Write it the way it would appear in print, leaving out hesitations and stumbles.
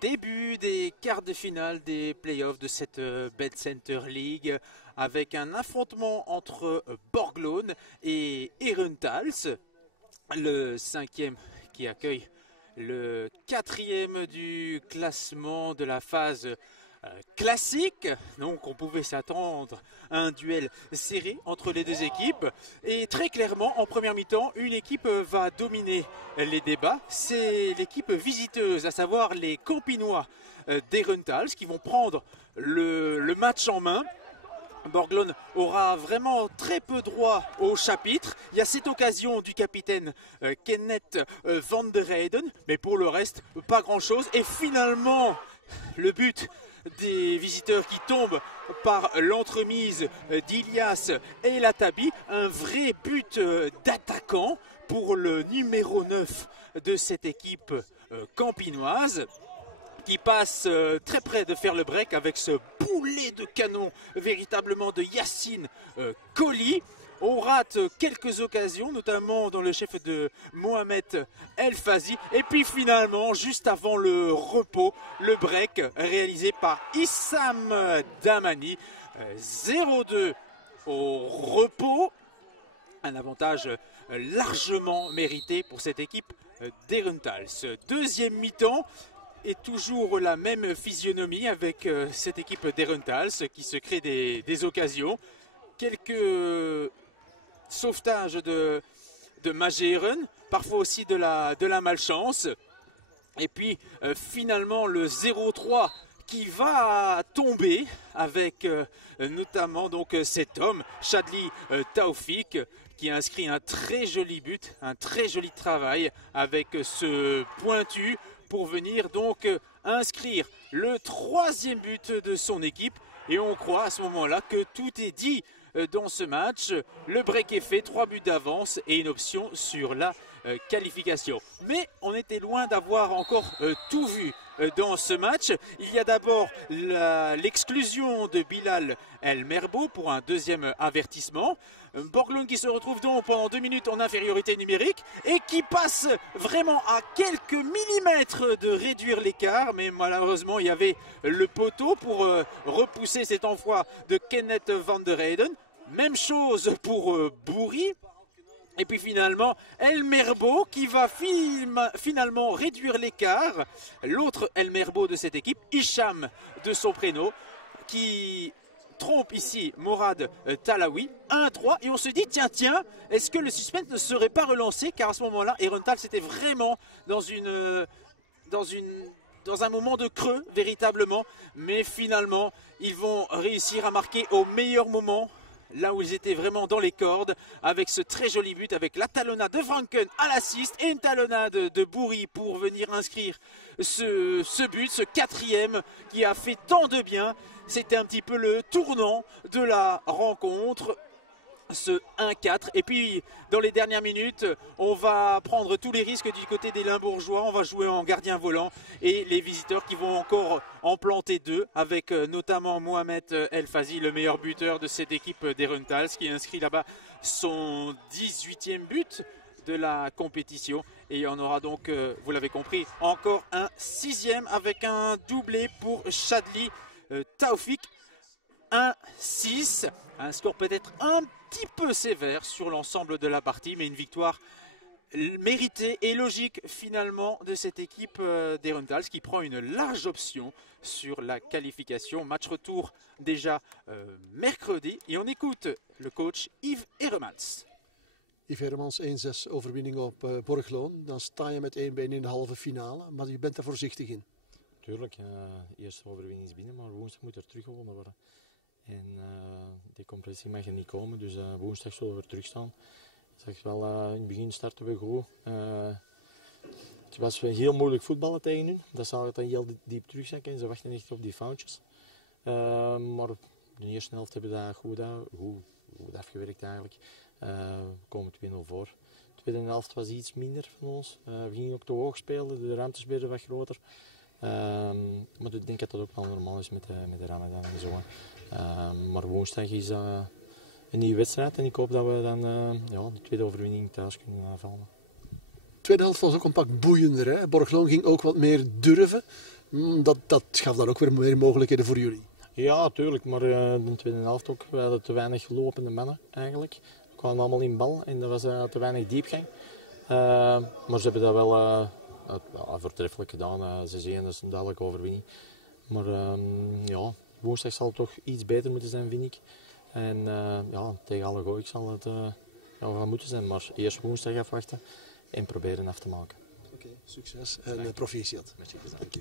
Début des quarts de finale des playoffs de cette BetCenter League avec un affrontement entre Borglone et Herentals, le cinquième qui accueille le quatrième du classement de la phase classique. Donc on pouvait s'attendre à un duel serré entre les deux équipes. Et très clairement, en première mi-temps, une équipe va dominer les débats. C'est l'équipe visiteuse, à savoir les Campinois d'Herentals, qui vont prendre le match en main. Borglone aura vraiment très peu droit au chapitre. Il y a cette occasion du capitaine Kenneth van der Heyden, mais pour le reste, pas grand-chose. Et finalement, le but des visiteurs qui tombent par l'entremise d'Ilias El Atabi, un vrai but d'attaquant pour le numéro 9 de cette équipe campinoise, qui passe très près de faire le break avec ce boulet de canon véritablement de Yacine Colli. On rate quelques occasions, notamment dans le chef de Mohamed El Fazi. Et puis finalement, juste avant le repos, le break réalisé par Issam Damani. 0-2 au repos. Un avantage largement mérité pour cette équipe d'Herentals. Deuxième mi-temps. Et toujours la même physionomie avec cette équipe d'Herentals qui se crée des occasions. Quelques sauvetages de Mageren, parfois aussi de la malchance. Et puis finalement le 0-3 qui va tomber avec notamment donc cet homme, Chadli Taoufik, qui a inscrit un très joli but, un très joli travail avec ce pointu, pour venir donc inscrire le troisième but de son équipe. Et on croit à ce moment-là que tout est dit dans ce match. Le break est fait, 3 buts d'avance et une option sur la qualification. Mais on était loin d'avoir encore tout vu dans ce match. Il y a d'abord l'exclusion de Bilal El Merbo pour un deuxième avertissement. Borglone qui se retrouve donc pendant 2 minutes en infériorité numérique et qui passe vraiment à quelques millimètres de réduire l'écart, mais malheureusement il y avait le poteau pour repousser cet envoi de Kenneth van der Heyden. Même chose pour Bouri. Et puis finalement, El Merbo qui va finalement réduire l'écart. L'autre El Merbo de cette équipe, Hicham de son prénom, qui trompe ici Morad Talawi, 1-3, et on se dit tiens, est-ce que le suspense ne serait pas relancé, car à ce moment-là, Herentals était vraiment dans un moment de creux véritablement, mais finalement ils vont réussir à marquer au meilleur moment, là où ils étaient vraiment dans les cordes, avec ce très joli but, avec la talonnade de Franken à l'assist et une talonnade de Bouri pour venir inscrire ce but, ce quatrième qui a fait tant de bien. C'était un petit peu le tournant de la rencontre, ce 1-4. Et puis dans les dernières minutes, on va prendre tous les risques du côté des Limbourgeois. On va jouer en gardien volant et les visiteurs qui vont encore en planter 2, avec notamment Mohamed El Fazi, le meilleur buteur de cette équipe d'Herentals, qui inscrit là-bas son 18e but de la compétition. Et on aura donc, vous l'avez compris, encore un 6e avec un doublé pour Chadli Taoufik. 1-6, un score peut-être un petit peu sévère sur l'ensemble de la partie, mais une victoire méritée et logique finalement de cette équipe d'Herentals qui prend une large option sur la qualification. Match retour déjà mercredi, et on écoute le coach Yves Heremans. Yves Heremans, 1-6 overwinning op Borglone. Dan sta je met 1 been in de halve finale, maar je bent er voorzichtig in. Tuurlijk, eerste overwinning is binnen, maar woensdag moet er teruggewonnen worden. En die compressie mag er niet komen, dus woensdag zullen we er terug staan. Zeg wel, in het begin starten we goed. Het was heel moeilijk voetballen tegen hun. Dat zal het dan heel diep terugzakken en ze wachten echt op die foutjes. Maar de eerste helft hebben we dat goed afgewerkt eigenlijk. We komen 2-0 voor. De tweede helft was iets minder van ons. We gingen ook te hoog spelen, de ruimtes werden wat groter. Maar ik denk dat dat ook wel normaal is met de Ramadan en zo. Maar woensdag is een nieuwe wedstrijd en ik hoop dat we dan de tweede overwinning thuis kunnen halen. De tweede helft was ook een pak boeiender. Hè? Borglone ging ook wat meer durven. Dat gaf dan ook weer meer mogelijkheden voor jullie. Ja, tuurlijk, maar de tweede helft ook. We hadden te weinig lopende mannen eigenlijk. We kwamen allemaal in bal en er was te weinig diepgang. Maar ze hebben dat wel voortreffelijk gedaan. 6-1, dat is een duidelijke overwinning. Maar ja, woensdag zal het toch iets beter moeten zijn, vind ik. En ja, tegen alle gooi zal het gaan moeten zijn. Maar eerst woensdag afwachten en proberen af te maken. Oké, succes en proficiat. Merci, Dank je.